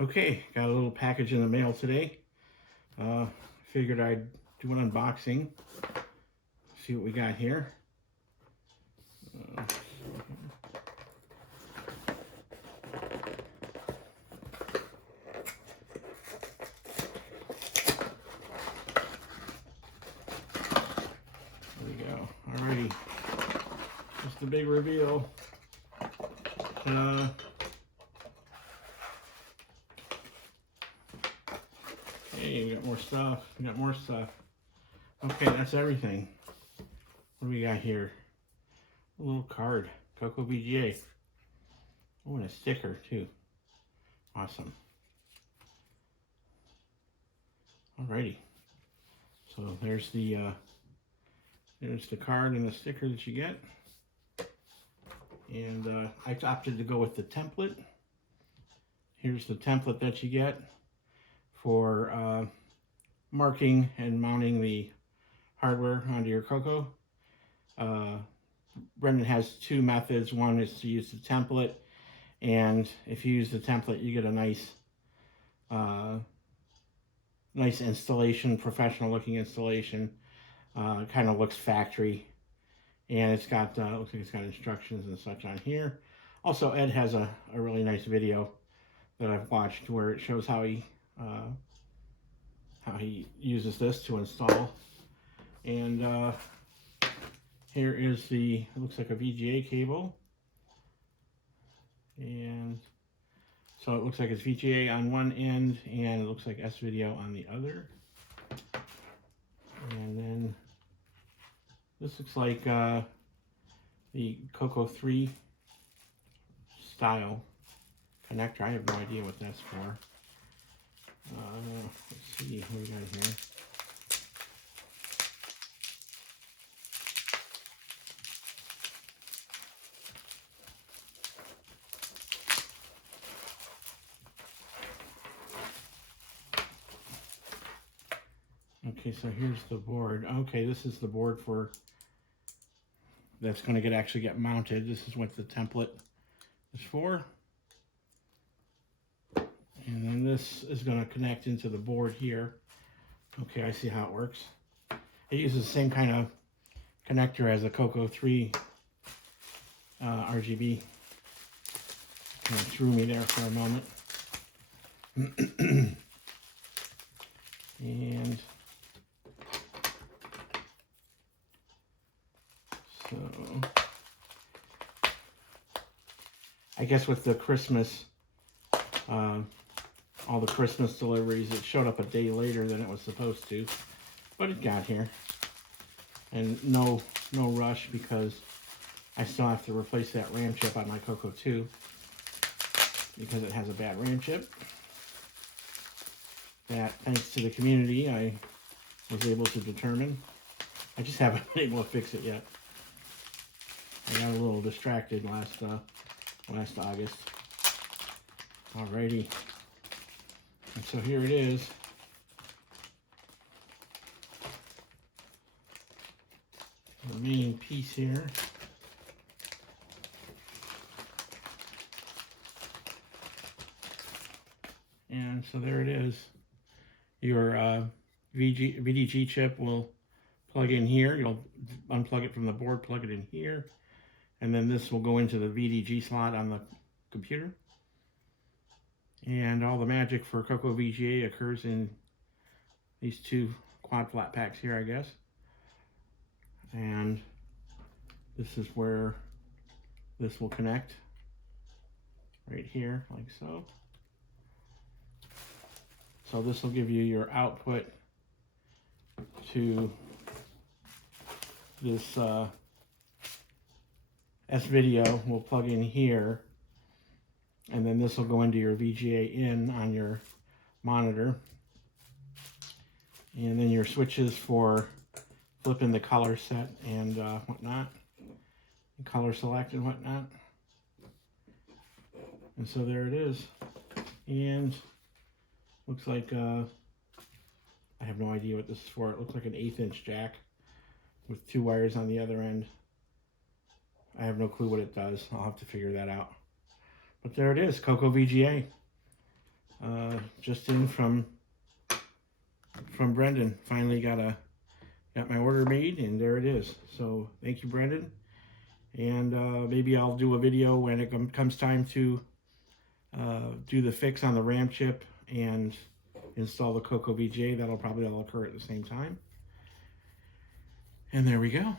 Okay, got a little package in the mail today. Figured I'd do an unboxing. See what we got here. There we go. Alrighty. Just the big reveal. Hey, we got more stuff. We got more stuff. Okay, that's everything. What do we got here? A little card. CoCoVGA. Oh, and a sticker too. Awesome. Alrighty. So there's the card and the sticker that you get. And I opted to go with the template. Here's the template that you get for marking and mounting the hardware onto your Coco. Brendan has two methods. One is to use the template, and if you use the template, you get a nice installation, professional looking installation. Kind of looks factory, and it's got looks like it's got instructions and such on here. Also, Ed has a really nice video that I've watched where it shows how he uses this to install. And here is it looks like a VGA cable, and so it looks like it's VGA on one end and it looks like S-Video on the other. And then this looks like the Coco 3 style connector. I have no idea what that's for. Let's see what we got here. Okay, so here's the board. Okay, this is the board that's going to actually get mounted. This is what the template is for. And then this is going to connect into the board here. Okay, I see how it works. It uses the same kind of connector as a Coco 3 RGB. Kind of threw me there for a moment. And so I guess with the Christmas, all the Christmas deliveries, it showed up a day later than it was supposed to, but it got here. And no rush, because I still have to replace that RAM chip on my Coco 2 because it has a bad RAM chip. That, thanks to the community, I was able to determine. I just haven't been able to fix it yet. I got a little distracted last August. Alrighty. And so here it is. The main piece here. And so there it is. Your VDG chip will plug in here. You'll unplug it from the board, plug it in here, and then this will go into the VDG slot on the computer. And all the magic for CoCoVGA occurs in these two quad flat packs here, I guess. And this is where this will connect, right here, like so. So this will give you your output to this S-Video will plug in here, and then this will go into your VGA in on your monitor. And then your switches for flipping the color set and whatnot, and color select and whatnot. And so there it is. And looks like, I have no idea what this is for. It looks like an 1/8" jack with 2 wires on the other end. I have no clue what it does. I'll have to figure that out. But there it is, CoCoVGA. just in from Brendan. Finally got my order made, and there it is. So thank you, Brendan. And maybe I'll do a video when it comes time to do the fix on the RAM chip and install the CoCoVGA. That'll probably all occur at the same time. And there we go.